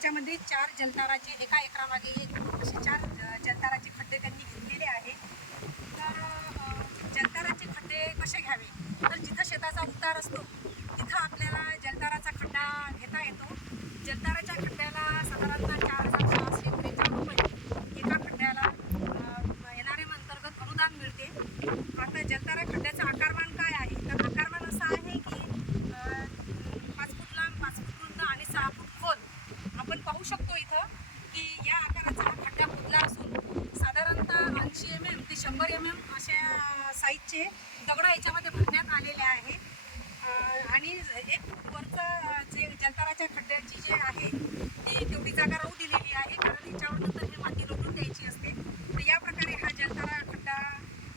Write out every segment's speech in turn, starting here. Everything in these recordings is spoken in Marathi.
याच्यामध्ये चार जलताराचे एका एकरामागे एक असे चार जलताराचे खड्डे त्यांनी घेतलेले आहे तर जलताराचे खड्डे कसे घ्यावे? तर जिथं शेताचा उतार असतो तिथं आपल्याला जलताराचा खड्डा घेता येतो. जलतारा खड्ड्याला साधारणतः चार हजार सहाशे त्रेचाळीस रुपये एका खड्ड्याला अ, येणाऱ्या अंतर्गत अनुदान मिळते आता जलतारा खड्ड्याचं आकारमान काय आहे तर आकारमान असं आहे की अ, पाच फूट लांब पाच फूट रुंद आणि सहा फूट खोल आपण पाहू शकतो इथं की या आकाराचा हा खड्डा खोदला असून साधारणतः ऐंशी एम एम ते शंभर एम एम अशा साईजचे दगड याच्यामध्ये भरण्यात आलेले आहे. आणि एक वरचं जे जलताराच्या खड्ड्याची जे आहे ती तेवढी जागा राहू दिलेली आहे. कारण याच्यावर नंतर माती लोटून द्यायची असते. तर या प्रकारे हा जलतारा खड्डा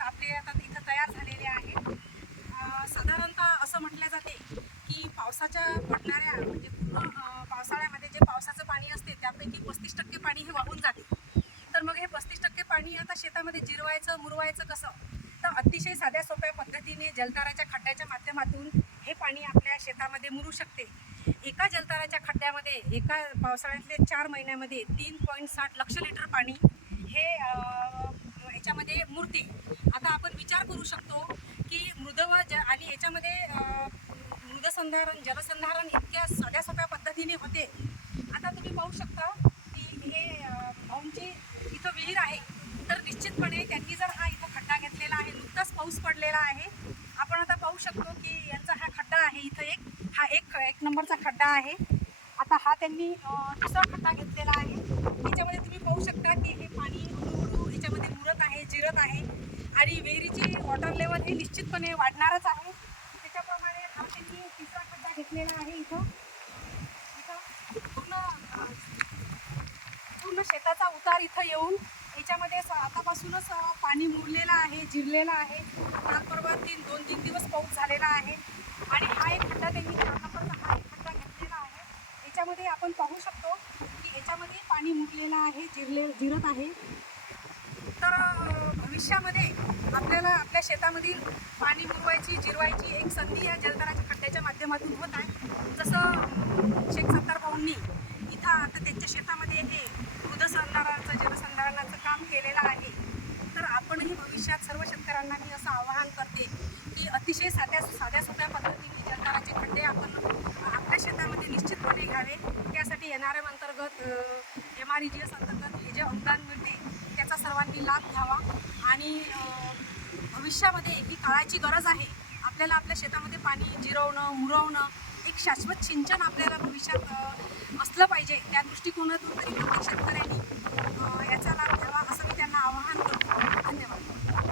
आपले आता इथं तयार झालेले आहे. साधारणतः असं म्हटलं जाते की पावसाच्या पडणाऱ्या म्हणजे पूर्ण पावसाळ्यामध्ये जे पावसाचं पाणी असते त्यापैकी पस्तीस टक्के पाणी हे वाहून जाते. तर मग हे पस्तीस टक्के पाणी आता शेतामध्ये जिरवायचं मुरवायचं कसं? अतिशय साध्या सोप्या पद्धतीने जलताराच्या खड्ड्याच्या माध्यमातून हे पाणी आपल्या शेतामध्ये मुरू शकते. एका जलताराच्या खड्ड्यामध्ये एका पावसाळ्यातले चार महिन्यामध्ये तीन पॉईंट साठ लक्ष लिटर पाणी हे याच्यामध्ये मूर्ते. आता आपण विचार करू शकतो की मृदव ज आणि याच्यामध्ये मृदसंधारण जलसंधारण इतक्या साध्या सोप्या पद्धतीने होते. आता तुम्ही पाहू शकता की हे भाऊंची इथं विहीर आहे. तर निश्चितपणे त्यांनी जर हा इथं खड्डा घेतलेला आहे नुकताच पाऊस पडलेला आहे. आपण आता पाहू शकतो की यांचा हा खड्डा आहे इथं एक. हा एक एक नंबरचा खड्डा आहे. आता हा त्यांनी दुसरा खड्डा घेतलेला आहे. याच्यामध्ये तुम्ही पाहू शकता की हे पाणी हळूहळू याच्यामध्ये मुरत आहे जिरत आहे. आणि विहिरीची वॉटर लेवल हे निश्चितपणे वाढणारच आहे. त्याच्याप्रमाणे हा त्यांनी तिसरा खड्डा घेतलेला आहे इथं. इथं पूर्ण पूर्ण शेताचा उतार इथं येऊन याच्यामध्ये आतापासूनच पाणी मुरलेलं आहे जिरलेलं आहे. काल तीन दोन तीन दिवस पाऊस झालेला आहे. आणि हा एक खड्डा त्यांनी चार हा एक खड्डा घेतलेला आहे. याच्यामध्ये आपण पाहू शकतो की याच्यामध्ये पाणी मुरलेलं आहे जिरले जिरत आहे. तर भविष्यामध्ये आपल्याला आपल्या शेतामधील पाणी मुरवायची जिरवायची एक संधी या जलताराच्या खड्ड्याच्या माध्यमातून होत आहे जसं शेख सत्तार भाऊंनी इथं आता त्यांच्या शेतामध्ये हे मृदसंधारणाचं जलसंधारणाचं काम केलेलं आहे तर आपणही भविष्यात सर्व शेतकऱ्यांना मी असं आवाहन करते की अतिशय साध्या साध्या सोप्या पद्धतीने जलताराचे खड्डे आपण आपल्या शेतामध्ये निश्चितपणे घ्यावे. त्यासाठी येणाऱ्या अंतर्गत M R E G S अंतर्गत हे जे अनुदान मिळते त्याचा सर्वांनी लाभ घ्यावा. आणि भविष्यामध्ये ही काळाची गरज आहे. आपल्याला आपल्या शेतामध्ये पाणी जिरवणं मुरवणं एक शाश्वत सिंचन आपल्याला भविष्यात असलं पाहिजे. त्या दृष्टिकोनातून तरी प्रत्येक शेतकऱ्यांनी याचा लाभ